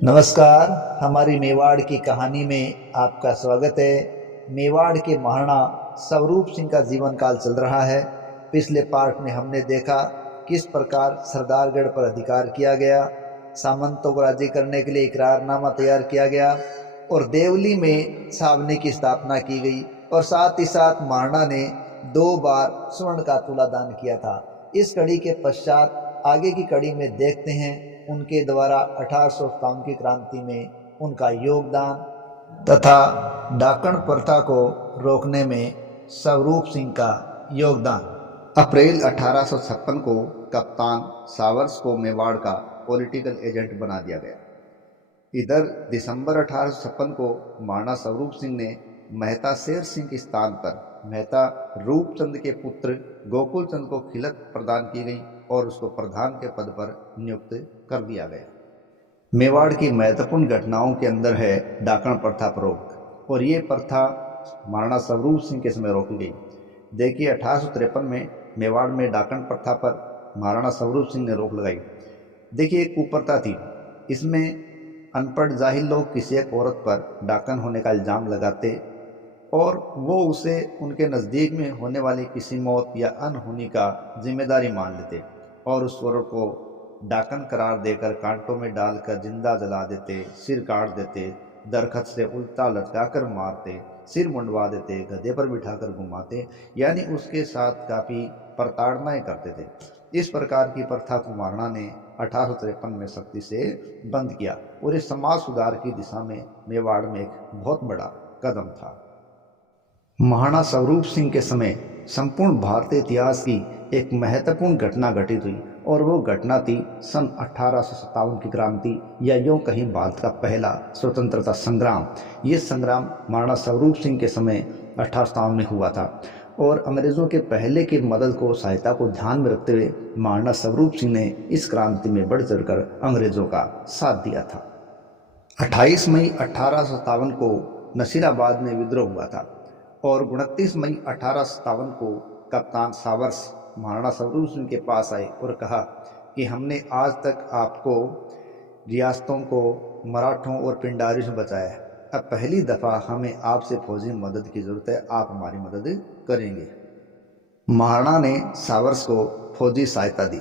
नमस्कार। हमारी मेवाड़ की कहानी में आपका स्वागत है। मेवाड़ के महाराणा स्वरूप सिंह का जीवन काल चल रहा है। पिछले पार्ट में हमने देखा किस प्रकार सरदारगढ़ पर अधिकार किया गया, सामंतों को राजी करने के लिए इकरारनामा तैयार किया गया और देवली में छावनी की स्थापना की गई और साथ ही साथ महाराणा ने 2 बार स्वर्ण का तुला दान किया था। इस कड़ी के पश्चात आगे की कड़ी में देखते हैं उनके द्वारा 1857 की क्रांति में उनका योगदान तथा डाकण प्रथा को रोकने में स्वरूप सिंह का योगदान। अप्रैल 1856 को कप्तान सावर्स को मेवाड़ का पॉलिटिकल एजेंट बना दिया गया। इधर दिसंबर 1856 को महाराणा स्वरूप सिंह ने मेहता शेर सिंह के स्थान पर मेहता रूपचंद के पुत्र गोकुल चंद को खिलत प्रदान की गई और उसको प्रधान के पद पर नियुक्त कर दिया गया। मेवाड़ की महत्वपूर्ण घटनाओं के अंदर है डाकण प्रथा पर रोक, और ये प्रथा महाराणा स्वरूप सिंह के समय रोकी गई। देखिए 1853 में मेवाड़ में डाकण प्रथा पर महाराणा स्वरूप सिंह ने रोक लगाई। देखिए एक कुप्रथा थी, इसमें अनपढ़ जाहिल लोग किसी एक औरत पर डाकन होने का इल्ज़ाम लगाते और वो उसे उनके नज़दीक में होने वाली किसी मौत या अनहोनी का जिम्मेदारी मान लेते और उस औरत को डाकन करार देकर कांटों में डालकर जिंदा जला देते, सिर काट देते, दरखत से उल्टा लटकाकर मारते, सिर मुंडवा देते, गधे पर बिठाकर घुमाते, यानी उसके साथ काफ़ी प्रताड़नाएं करते थे। इस प्रकार की प्रथा को महाराणा ने 1853 में सख्ती से बंद किया और इस समाज सुधार की दिशा में मेवाड़ में एक बहुत बड़ा कदम था। महाराणा स्वरूप सिंह के समय संपूर्ण भारतीय इतिहास की एक महत्वपूर्ण घटना घटित हुई और वो घटना थी सन 1857 की क्रांति, या यूँ कहीं भारत का पहला स्वतंत्रता संग्राम। ये संग्राम महाराणा स्वरूप सिंह के समय 1857 में हुआ था और अंग्रेज़ों के पहले की मदद को सहायता को ध्यान में रखते हुए महाराणा स्वरूप सिंह ने इस क्रांति में बढ़ चढ़कर अंग्रेज़ों का साथ दिया था। 28 मई 1857 को नसीराबाद में विद्रोह हुआ था और 29 मई 1857 को कप्तान सावर्स महाराणा स्वरूप सिंह के पास आए और कहा कि हमने आज तक आपको रियासतों को मराठों और पिंडारियों से बचाया है, अब पहली दफ़ा हमें आपसे फौजी मदद की ज़रूरत है, आप हमारी मदद करेंगे। महाराणा ने सावर्स को फौजी सहायता दी।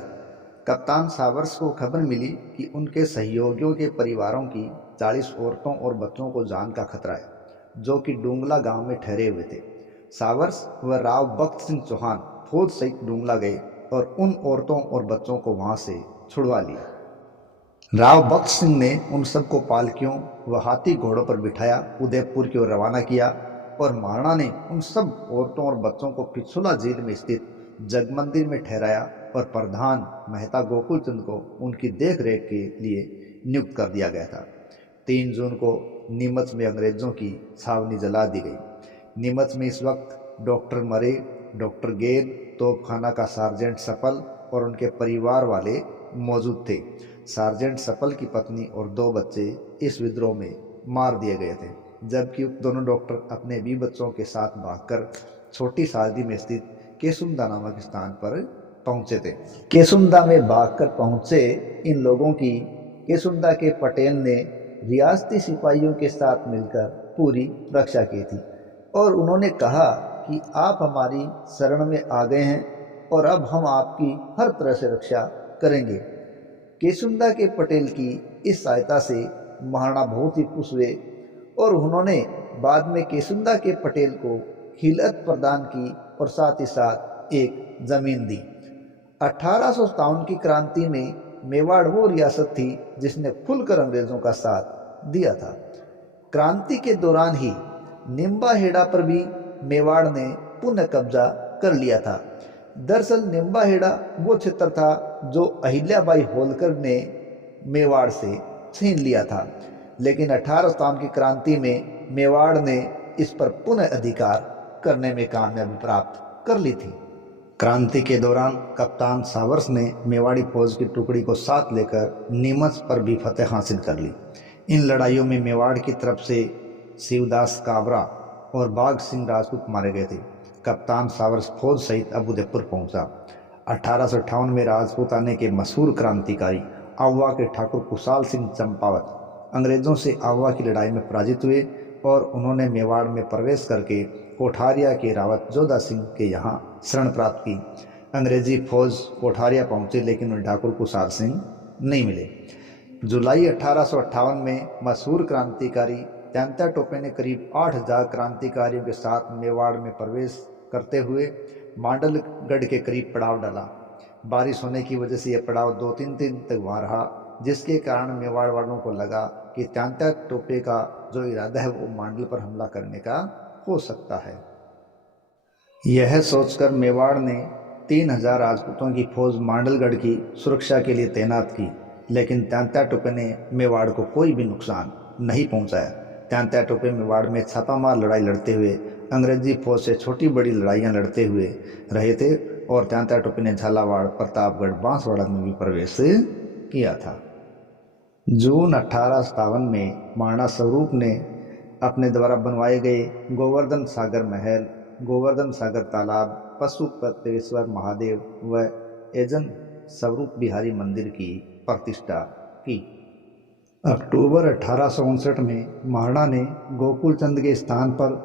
कप्तान सावर्स को खबर मिली कि उनके सहयोगियों के परिवारों की 40 औरतों और बच्चों को जान का खतरा है, जो कि डूंगला गांव में ठहरे हुए थे। सावर्स व राव बख्त सिंह चौहान फौज सहित डूंगला गए और उन औरतों और बच्चों को वहां से छुड़वा लिया। राव बख्त सिंह ने उन सबको पालकियों व हाथी घोड़ों पर बिठाया उदयपुर की ओर रवाना किया और महाराणा ने उन सब औरतों और बच्चों को पिछुला जेल में स्थित जगमंदिर में ठहराया और प्रधान मेहता गोकुल चंद को उनकी देख रेख के लिए नियुक्त कर दिया गया था। 3 जून को नीमच में अंग्रेज़ों की छावनी जला दी गई। नीमच में इस वक्त डॉक्टर मरे, डॉक्टर गेल, तोपखाना का सार्जेंट सपल और उनके परिवार वाले मौजूद थे। सार्जेंट सपल की पत्नी और 2 बच्चे इस विद्रोह में मार दिए गए थे, जबकि दोनों डॉक्टर अपने 20 बच्चों के साथ भागकर छोटी सारदी में स्थित केसुंदा नामक स्थान पर पहुंचे थे। केसुंदा में भागकर पहुंचे इन लोगों की केसुंदा के पटेल ने रियासती सिपाहियों के साथ मिलकर पूरी रक्षा की थी और उन्होंने कहा कि आप हमारी शरण में आ गए हैं और अब हम आपकी हर तरह से रक्षा करेंगे। केसुंदा के पटेल की इस सहायता से महाराणा बहुत ही खुश हुए और उन्होंने बाद में केसुंदा के पटेल को खिलत प्रदान की और साथ ही साथ एक जमीन दी। 1857 की क्रांति में मेवाड़ वो रियासत थी जिसने खुलकर अंग्रेज़ों का साथ दिया था। क्रांति के दौरान ही निम्बाहेड़ा पर भी मेवाड़ ने पुनः कब्जा कर लिया था। दरअसल निम्बाहेड़ा वो क्षेत्र था जो अहिल्याबाई होलकर ने मेवाड़ से छीन लिया था, लेकिन 1857 की क्रांति में मेवाड़ ने इस पर पुनः अधिकार करने में कामयाबी प्राप्त कर ली थी। क्रांति के दौरान कप्तान सावर्स ने मेवाड़ी फौज की टुकड़ी को साथ लेकर नीमच पर भी फतेह हासिल कर ली। इन लड़ाइयों में मेवाड़ की तरफ से शिवदास काबरा और बाघ सिंह राजपूत मारे गए थे। कप्तान सावर्स फौज सहित अब उदयपुर पहुंचा। 1858 में राजपूताने के मशहूर क्रांतिकारी अववा के ठाकुर कुशाल सिंह चंपावत अंग्रेज़ों से आवा की लड़ाई में पराजित हुए और उन्होंने मेवाड़ में प्रवेश करके कोठारिया के रावत जोधा सिंह के यहाँ शरण प्राप्त की। अंग्रेजी फौज कोठारिया पहुंची लेकिन उन्हें ठाकुर कुसार सिंह नहीं मिले। जुलाई 1858 में मशहूर क्रांतिकारी त्यांता टोपे ने करीब 8000 क्रांतिकारियों के साथ मेवाड़ में प्रवेश करते हुए मांडलगढ़ के करीब पड़ाव डाला। बारिश होने की वजह से यह पड़ाव 2-3 दिन तक वहाँ रहा, जिसके कारण मेवाड़ वालों को लगा कि त्यांता टोपे का जो इरादा है वो मांडल पर हमला करने का हो सकता है। यह सोचकर मेवाड़ ने 3000 राजपूतों की फौज मांडलगढ़ की सुरक्षा के लिए तैनात की, लेकिन त्यांता टोपे ने मेवाड़ को कोई भी नुकसान नहीं पहुंचाया। त्यांता टोपे मेवाड़ में छापामार लड़ाई लड़ते हुए अंग्रेजी फौज से छोटी बड़ी लड़ाइयां लड़ते हुए रहे थे और त्यांता टोपे ने झालावाड़, प्रतापगढ़, बांसवाड़ा में भी प्रवेश किया था। जून 1857 में महाराणा स्वरूप ने अपने द्वारा बनवाए गए गोवर्धन सागर महल, गोवर्धन सागर तालाब, पशुपतेश्वर महादेव व एजन स्वरूप बिहारी मंदिर की प्रतिष्ठा की। अक्टूबर 1859 में महाराणा ने गोकुल चंद के स्थान पर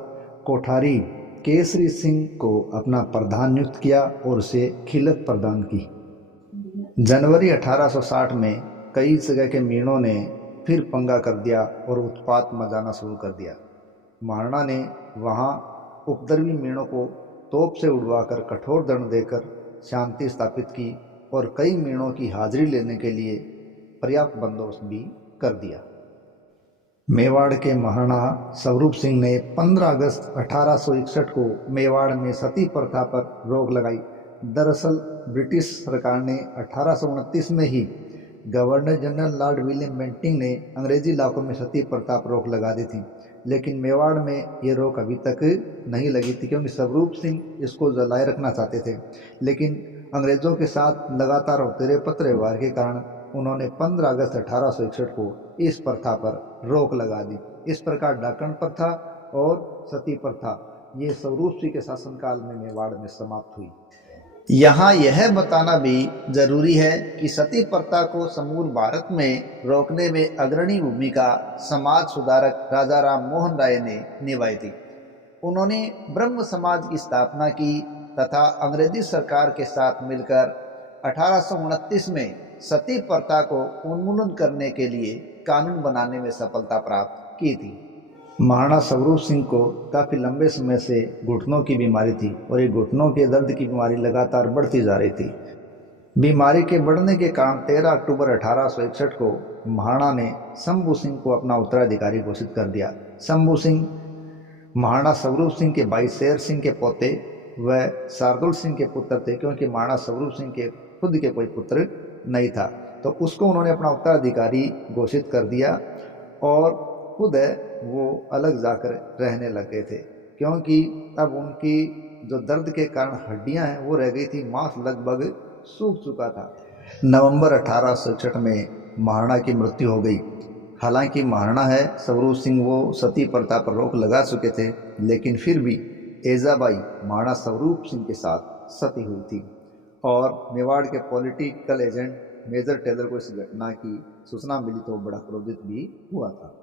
कोठारी केसरी सिंह को अपना प्रधान नियुक्त किया और उसे खिलत प्रदान की। जनवरी 1860 में कई जगह के मीणों ने फिर पंगा कर दिया और उत्पात मचाना शुरू कर दिया। महाराणा ने वहां उपद्रवी मीणों को तोप से उड़वाकर कठोर दंड देकर शांति स्थापित की और कई मीणों की हाजिरी लेने के लिए पर्याप्त बंदोबस्त भी कर दिया। मेवाड़ के महाराणा स्वरूप सिंह ने 15 अगस्त 1861 को मेवाड़ में सती प्रथा पर रोक लगाई। दरअसल ब्रिटिश सरकार ने 1829 में ही governor general lord William Bentinck ने अंग्रेजी इलाकों में सती प्रथा पर रोक लगा दी थी, लेकिन मेवाड़ में ये रोक अभी तक नहीं लगी थी क्योंकि स्वरूप सिंह इसको जलाए रखना चाहते थे, लेकिन अंग्रेज़ों के साथ लगातार होते रहे पत्र व्यवहार के कारण उन्होंने 15 अगस्त 1861 को इस प्रथा पर रोक लगा दी। इस प्रकार डाकण प्रथा और सती प्रथा ये स्वरूप सिंह के शासनकाल में मेवाड़ में समाप्त हुई। यहाँ यह बताना भी जरूरी है कि सती प्रथा को समूल भारत में रोकने में अग्रणी भूमिका समाज सुधारक राजा राम मोहन राय ने निभाई थी। उन्होंने ब्रह्म समाज की स्थापना की तथा अंग्रेजी सरकार के साथ मिलकर 1829 में सती प्रथा को उन्मूलन करने के लिए कानून बनाने में सफलता प्राप्त की थी। महाराणा स्वरूप सिंह को काफ़ी लंबे समय से घुटनों की बीमारी थी और ये घुटनों के दर्द की बीमारी लगातार बढ़ती जा रही थी। बीमारी के बढ़ने के कारण 13 अक्टूबर 1861 को महाराणा ने शंभू सिंह को अपना उत्तराधिकारी घोषित कर दिया। शंभू सिंह महाराणा स्वरूप सिंह के भाई शेर सिंह के पोते व शार्दुल सिंह के पुत्र थे, क्योंकि महाराणा स्वरूप सिंह के खुद के कोई पुत्र नहीं था, तो उसको उन्होंने अपना उत्तराधिकारी घोषित कर दिया और खुद वो अलग जाकर रहने लग गए थे, क्योंकि अब उनकी जो दर्द के कारण हड्डियां हैं वो रह गई थी, मांस लगभग सूख चुका था। नवंबर 1861 में महाराणा की मृत्यु हो गई। हालांकि महाराणा है स्वरूप सिंह वो सती प्रथा पर रोक लगा चुके थे, लेकिन फिर भी एजाबाई महाराणा स्वरूप सिंह के साथ सती हुई थी और मेवाड़ के पॉलिटिकल एजेंट मेजर टेलर को इस घटना की सूचना मिली तो बड़ा क्रोधित भी हुआ था।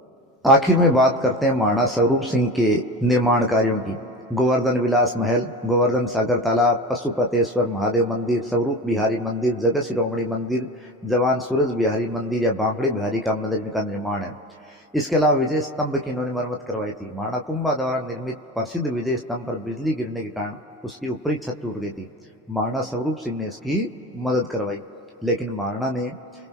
आखिर में बात करते हैं महाराणा स्वरूप सिंह के निर्माण कार्यों की। गोवर्धन विलास महल, गोवर्धन सागर तालाब, पशुपतेश्वर महादेव मंदिर, स्वरूप बिहारी मंदिर, जगत शिरोमणि मंदिर, जवान सूरज बिहारी मंदिर या बांकड़े बिहारी का मंदिर का निर्माण है। इसके अलावा विजय स्तंभ की इन्होंने मरम्मत करवाई थी। महाराणा कुंभा द्वारा निर्मित प्रसिद्ध विजय स्तंभ पर बिजली गिरने के कारण उसकी ऊपरी छत टूट गई थी। महाराणा स्वरूप सिंह ने इसकी मदद करवाई, लेकिन महाराणा ने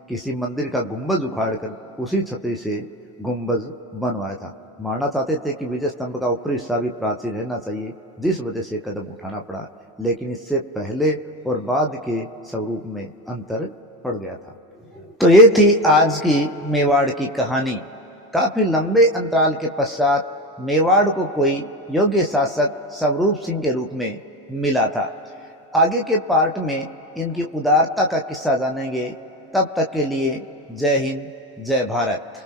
किसी मंदिर का गुंबज उखाड़कर उसी छतरी से गुंबज बनवाया था। महाराणा चाहते थे कि विजय स्तंभ का ऊपरी हिस्सा भी प्राचीन रहना चाहिए, जिस वजह से कदम उठाना पड़ा, लेकिन इससे पहले और बाद के स्वरूप में अंतर पड़ गया था। तो ये थी आज की मेवाड़ की कहानी। काफ़ी लंबे अंतराल के पश्चात मेवाड़ को कोई योग्य शासक स्वरूप सिंह के रूप में मिला था। आगे के पार्ट में इनकी उदारता का किस्सा जानेंगे। तब तक के लिए जय हिंद, जय भारत।